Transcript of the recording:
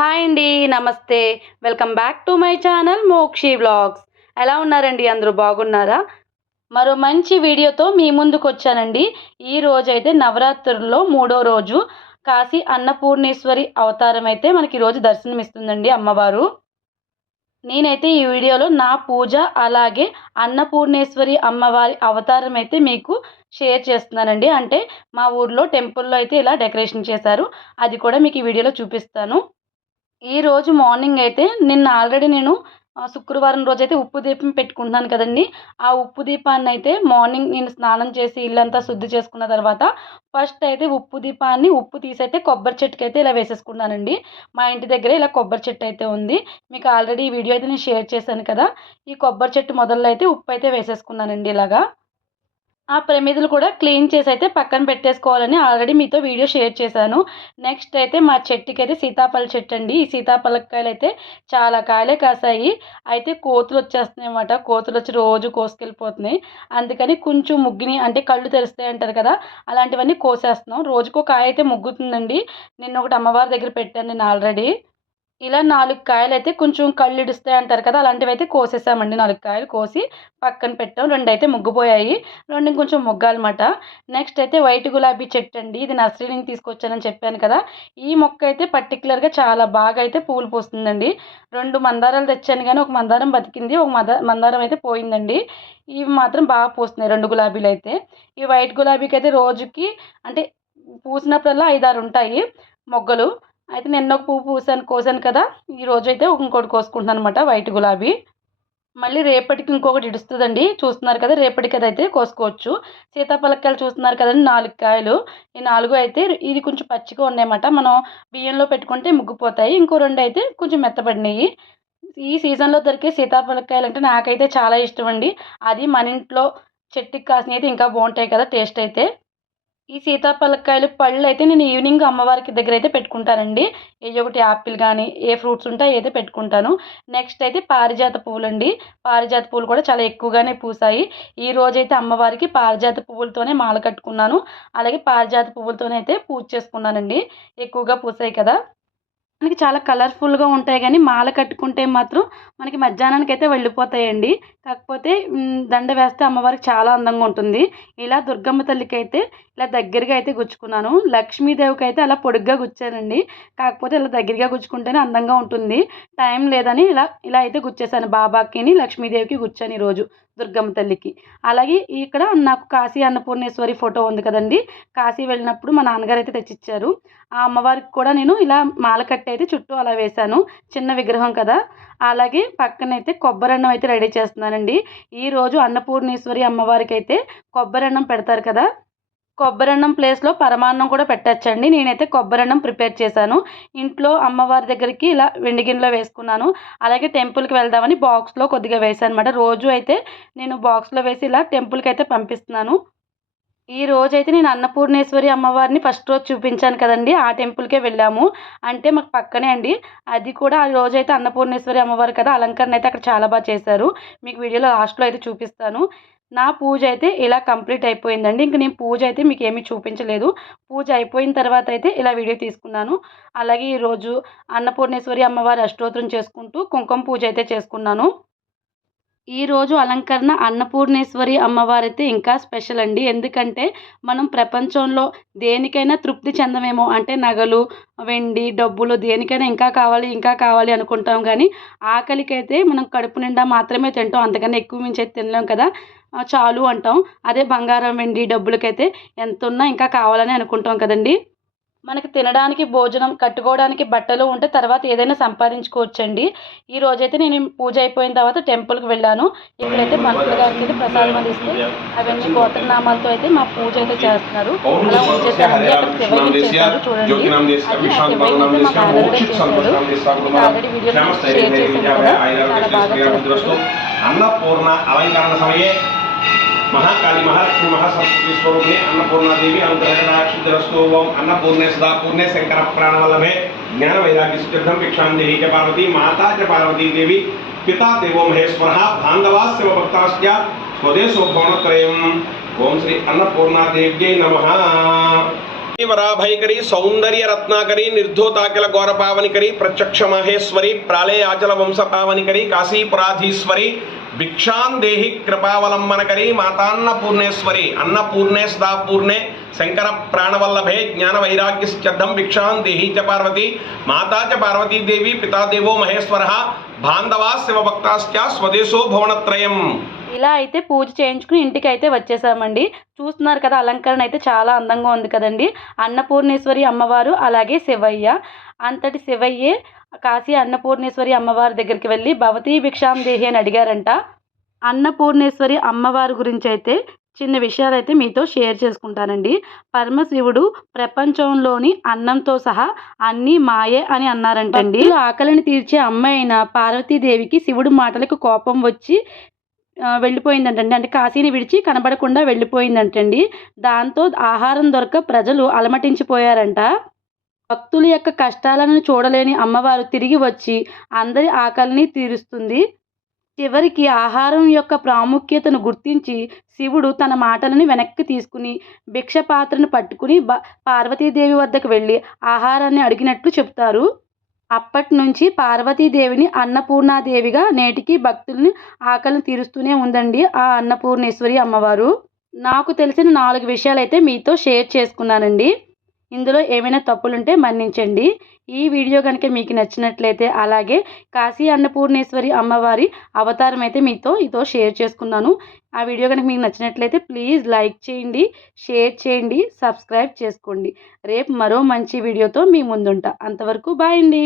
Hi అండి నమస్తే. Welcome back to my channel Mokshi vlogs. ఎలా ఉన్నారండి? అందరూ బాగున్నారా? మరో మంచి వీడియోతో మీ ముందుకు వచ్చానండి. ఈ రోజు అయితే నవరాత్రుల్లో మూడో రోజు కాశీ అన్నపూర్ణేశ్వరి అవతారం అయితే మనకి ఈరోజు దర్శనమిస్తుందండి అమ్మవారు. నేనైతే ఈ వీడియోలో నా పూజ అలాగే అన్నపూర్ణేశ్వరి అమ్మవారి అవతారం అయితే మీకు షేర్ చేస్తున్నానండి. అంటే మా ఊర్లో టెంపుల్లో అయితే ఇలా డెకరేషన్ చేశారు. అది కూడా మీకు ఈ వీడియోలో చూపిస్తాను. ఈ రోజు మార్నింగ్ అయితే నిన్న ఆల్రెడీ నేను శుక్రవారం రోజు అయితే ఉప్పు దీపం పెట్టుకుంటున్నాను కదండి. ఆ ఉప్పు దీపాన్ని అయితే మార్నింగ్ నేను స్నానం చేసి ఇల్లంతా శుద్ధి చేసుకున్న తర్వాత ఫస్ట్ అయితే ఉప్పు దీపాన్ని ఉప్పు తీసి అయితే కొబ్బరి చెట్టుకి అయితే ఇలా వేసేసుకున్నానండి. మా ఇంటి దగ్గర ఇలా కొబ్బరి చెట్టు అయితే ఉంది. మీకు ఆల్రెడీ ఈ వీడియో అయితే నేను షేర్ చేశాను కదా. ఈ కొబ్బరి చెట్టు మొదల్లో అయితే ఉప్పు అయితే వేసేసుకున్నానండి ఇలాగా. ఆ ప్రమిదలు కూడా క్లీన్ చేసి అయితే పక్కన పెట్టేసుకోవాలని ఆల్రెడీ మీతో వీడియో షేర్ చేశాను. నెక్స్ట్ అయితే మా చెట్టుకి అయితే సీతాఫల చెట్టు అండి. ఈ సీతాఫలకాయలు అయితే చాలా కాయలే కాసాయి. అయితే కోతులు వచ్చేస్తున్నాయి అన్నమాట. కోతులు వచ్చి రోజు కోసుకెళ్ళిపోతున్నాయి. అందుకని కొంచెం ముగ్గుని అంటే కళ్ళు తెరుస్తాయి అంటారు కదా అలాంటివన్నీ కోసేస్తున్నాం. రోజుకో కాయ అయితే ముగ్గుతుందండి. నిన్న ఒకటి అమ్మవారి దగ్గర పెట్టాను నేను ఆల్రెడీ. ఇలా నాలుగు కాయలు అయితే కొంచెం కళ్ళు ఇడుస్తాయి అంటారు కదా అలాంటివి అయితే కోసేసామండి. నాలుగు కాయలు కోసి పక్కన పెట్టాం. రెండు అయితే ముగ్గుపోయాయి. రెండు కొంచెం ముగ్గాలన్నమాట. నెక్స్ట్ అయితే వైట్ గులాబీ చెట్టు అండి. ఇది నర్సరీ నుంచి తీసుకొచ్చానని చెప్పాను కదా ఈ మొక్క అయితే పర్టికులర్గా చాలా బాగా అయితే పూలు పోస్తుందండి. రెండు మందారాలు తెచ్చాను కానీ ఒక మందారం బతికింది ఒక మందారం అయితే పోయిందండి. ఇవి మాత్రం బాగా పూస్తున్నాయి రెండు గులాబీలు అయితే ఈ వైట్ గులాబీకి అయితే రోజుకి అంటే పూసినప్పుడల్లా ఐదారు ఉంటాయి మొగ్గలు. అయితే నిన్న ఒక పువ్వు పూసాను కోసాను కదా. ఈ అయితే ఇంకోటి కోసుకుంటున్నాను అనమాట వైట్ గులాబీ. మళ్ళీ రేపటికి ఇంకొకటి ఇడుస్తుందండి. చూస్తున్నారు కదా రేపటికి అది అయితే కోసుకోవచ్చు. సీతాఫలకాయలు చూస్తున్నారు కదండి నాలుగు కాయలు. ఈ నాలుగు అయితే ఇది కొంచెం పచ్చిగా ఉన్నాయన్నమాట. మనం బియ్యంలో పెట్టుకుంటే ముగ్గిపోతాయి. ఇంకో రెండు అయితే కొంచెం మెత్తబడినాయి. ఈ సీజన్లో దొరికే సీతాఫలకాయలు అంటే నాకైతే చాలా ఇష్టం అండి. అది మన ఇంట్లో చెట్టుకి కాసినవి అయితే ఇంకా బాగుంటాయి కదా టేస్ట్ అయితే. ఈ సీతాఫలకాయలు పళ్ళు అయితే నేను ఈవినింగ్ అమ్మవారికి దగ్గర అయితే పెట్టుకుంటానండి. ఏ ఒకటి యాపిల్ కానీ ఏ ఫ్రూట్స్ ఉంటే ఏదో అయితే పెట్టుకుంటాను. నెక్స్ట్ అయితే పారిజాత పువ్వులు అండి పారిజాత పువ్వులు కూడా చాలా ఎక్కువగానే పూసాయి. ఈ రోజైతే అమ్మవారికి పారిజాత పువ్వులతోనే మాల కట్టుకున్నాను. అలాగే పారిజాత పువ్వులతోనే అయితే పూజ చేసుకున్నానండి. ఎక్కువగా పూసాయి కదా. మనకి చాలా కలర్ఫుల్గా ఉంటాయి కానీ మాల కట్టుకుంటే మాత్రం మనకి మధ్యాహ్నానికి అయితే వెళ్ళిపోతాయండి. కాకపోతే దండ వేస్తే అమ్మవారికి చాలా అందంగా ఉంటుంది. ఇలా దుర్గమ్మ తల్లికి అయితే ఇలా దగ్గరగా అయితే గుచ్చుకున్నాను. లక్ష్మీదేవికి అయితే అలా పొడుగ్గా గుచ్చానండి. కాకపోతే ఇలా దగ్గరగా గుచ్చుకుంటేనే అందంగా ఉంటుంది. టైం లేదని ఇలా ఇలా అయితే గుచ్చేసాను. బాబాకిని లక్ష్మీదేవికి గుచ్చాను ఈరోజు దుర్గమ్మ తల్లికి. అలాగే ఇక్కడ నాకు కాశీ అన్నపూర్ణేశ్వరి ఫోటో ఉంది కదండి. కాశీ వెళ్ళినప్పుడు మా నాన్నగారు అయితే తెచ్చిచ్చారు. ఆ అమ్మవారికి కూడా నేను ఇలా మాల కట్టి అయితే చుట్టూ అలా వేశాను. చిన్న విగ్రహం కదా. అలాగే పక్కనైతే కొబ్బరి అన్నం అయితే రెడీ చేస్తున్నానండి. ఈరోజు అన్నపూర్ణేశ్వరి అమ్మవారికి అయితే కొబ్బరి అన్నం పెడతారు కదా. కొబ్బరి అన్నం ప్లేస్లో పరమాన్నం కూడా పెట్టచ్చండి. నేనైతే కొబ్బరి అన్నం ప్రిపేర్ చేశాను. ఇంట్లో అమ్మవారి దగ్గరికి ఇలా వెండి గిన్నెలో వేసుకున్నాను. అలాగే టెంపుల్కి వెళ్దామని బాక్స్లో కొద్దిగా వేసాను అనమాట రోజు అయితే నేను బాక్స్లో వేసి ఇలా టెంపుల్కి అయితే పంపిస్తున్నాను. ఈ రోజైతే నేను అన్నపూర్ణేశ్వరి అమ్మవారిని ఫస్ట్ రోజు చూపించాను కదండి. ఆ టెంపుల్కే వెళ్ళాము. అంటే మాకు పక్కనే అండి. అది కూడా ఆ రోజైతే అన్నపూర్ణేశ్వరి అమ్మవారు కదా అలంకరణ అయితే అక్కడ చాలా బాగా చేశారు. మీకు వీడియోలో లాస్ట్లో అయితే చూపిస్తాను. నా పూజ అయితే ఇలా కంప్లీట్ అయిపోయిందండి. ఇంక నేను పూజ అయితే మీకు ఏమీ చూపించలేదు. పూజ అయిపోయిన తర్వాత అయితే ఇలా వీడియో తీసుకున్నాను. అలాగే ఈరోజు అన్నపూర్ణేశ్వరి అమ్మవారి అష్టోత్తరం చేసుకుంటూ కుంకుమ పూజ అయితే చేసుకున్నాను. ఈరోజు అలంకరణ అన్నపూర్ణేశ్వరి అమ్మవారైతే ఇంకా స్పెషల్ అండి. ఎందుకంటే మనం ప్రపంచంలో దేనికైనా తృప్తి చెందమేమో అంటే నగలు వెండి డబ్బులు దేనికైనా ఇంకా కావాలి ఇంకా కావాలి అనుకుంటాం కానీ ఆకలికైతే మనం కడుపు నిండా మాత్రమే తింటాం. అంతకన్నా ఎక్కువ మించి అయితే తినలేం కదా. చాలు అంటాం. అదే బంగారం వెండి డబ్బులకైతే ఎంత ఉన్నా ఇంకా కావాలని అనుకుంటాం కదండి. మనకి తినడానికి భోజనం కట్టుకోవడానికి బట్టలు ఉంటే తర్వాత ఏదైనా సంపాదించుకోవచ్చండి. ఈ రోజైతే నేను పూజ అయిపోయిన తర్వాత టెంపుల్కి వెళ్ళాను. ఇక్కడైతే పంతులు గారికి అయితే ప్రసాదం అందిస్తే అవన్నీ గోత్రనామాలతో అయితే మా పూజ అయితే చేస్తున్నారు. అలా ఉంచేసారండి అక్కడ శివయ్య చేశారు చూడండి. అది శివయ్య అయితే మా మేనర్ చేశారు. ఆల్రెడీ వీడియో షేర్ చేశాను కదా. చాలా బాగా చేస్తారు అన్నపూర్ణ అలంకరణ సమయే महाकाली महालक्ष्मी महासरस्वती स्वरूप में अन्नपूर्णा देवी अनुग्रहस्तु ओम अन्नपूर्णे सदा पूर्ण शंकर प्राण प्राणवल्लभे ज्ञान वैराग्य सिद्धम भिक्षा देवी के पार्वती माता च पार्वती देवी पिता देव महेश्वर बांधवा शिव भक्ता स्वदेशो भवनत्रय ओम श्री अन्नपूर्णा देव्यै नमः वराभयकरी सौंदर्य रत्नाकरी निर्धोताकल गौरपावनिकरी प्रत्यक्ष महेश्वरी प्रालय आचल वंश पावनिकरी काशीपुराधीश्वरी దేహి కృపావలంబనకరి మాతాన్న పూర్ణేశ్వరి అన్నపూర్ణే సదాపూర్ణే శంకర ప్రాణవల్లభే జ్ఞాన వైరాగ్యశ్చర్థం భిక్షాం దేహి చ పార్వతి మాతా చ పార్వతీదేవి పితాదేవో మహేశ్వర బాంధవా శివభక్తాశ్చ స్వదేశో భువనత్రయం. ఇలా అయితే పూజ చేయించుకుని ఇంటికి అయితే వచ్చేసామండి. చూస్తున్నారు కదా అలంకరణ అయితే చాలా అందంగా ఉంది కదండి. అన్నపూర్ణేశ్వరి అమ్మవారు అలాగే శివయ్య. అంతటి శివయ్యే కాశీ అన్నపూర్ణేశ్వరి అమ్మవారి దగ్గరికి వెళ్ళి భవతీ భిక్షాం దేహి అని అడిగారంట. అన్నపూర్ణేశ్వరి అమ్మవారి గురించి అయితే చిన్న విషయాలు అయితే మీతో షేర్ చేసుకుంటానండి. పరమశివుడు ప్రపంచంలోని అన్నంతో సహా అన్నీ మాయే అని అన్నారంటండి. ఆకలిని తీర్చే అమ్మాయిన పార్వతీదేవికి శివుడు మాటలకు కోపం వచ్చి వెళ్ళిపోయిందంటండి. అంటే కాశీని విడిచి కనబడకుండా వెళ్ళిపోయిందంటండి. దాంతో ఆహారం దొరక ప్రజలు అలమటించిపోయారంట. భక్తుల యొక్క కష్టాలను చూడలేని అమ్మవారు తిరిగి వచ్చి అందరి ఆకలిని తీరుస్తుంది. చివరికి ఆహారం యొక్క ప్రాముఖ్యతను గుర్తించి శివుడు తన మాటలను వెనక్కి తీసుకుని భిక్ష పాత్రను పట్టుకుని బ పార్వతీదేవి వద్దకు వెళ్ళి ఆహారాన్ని అడిగినట్లు చెప్తారు అప్పటి నుంచి పార్వతీదేవిని అన్నపూర్ణాదేవిగా నేటికి భక్తుల్ని ఆకలిని తీరుస్తూనే ఉందండి ఆ అన్నపూర్ణేశ్వరి అమ్మవారు. నాకు తెలిసిన నాలుగు విషయాలు అయితే మీతో షేర్ చేసుకున్నానండి. ఇందులో ఏమైనా తప్పులుంటే మన్నించండి. ఈ వీడియో కనుక మీకు నచ్చినట్లయితే అలాగే కాశీ అన్నపూర్ణేశ్వరి అమ్మవారి అవతారం అయితే మీతో ఇతో షేర్ చేసుకున్నాను. ఆ వీడియో కనుక మీకు నచ్చినట్లయితే ప్లీజ్ లైక్ చేయండి షేర్ చేయండి సబ్స్క్రైబ్ చేసుకోండి. రేపు మరో మంచి వీడియోతో మీ ముందుంటా. అంతవరకు బాయ్ అండి.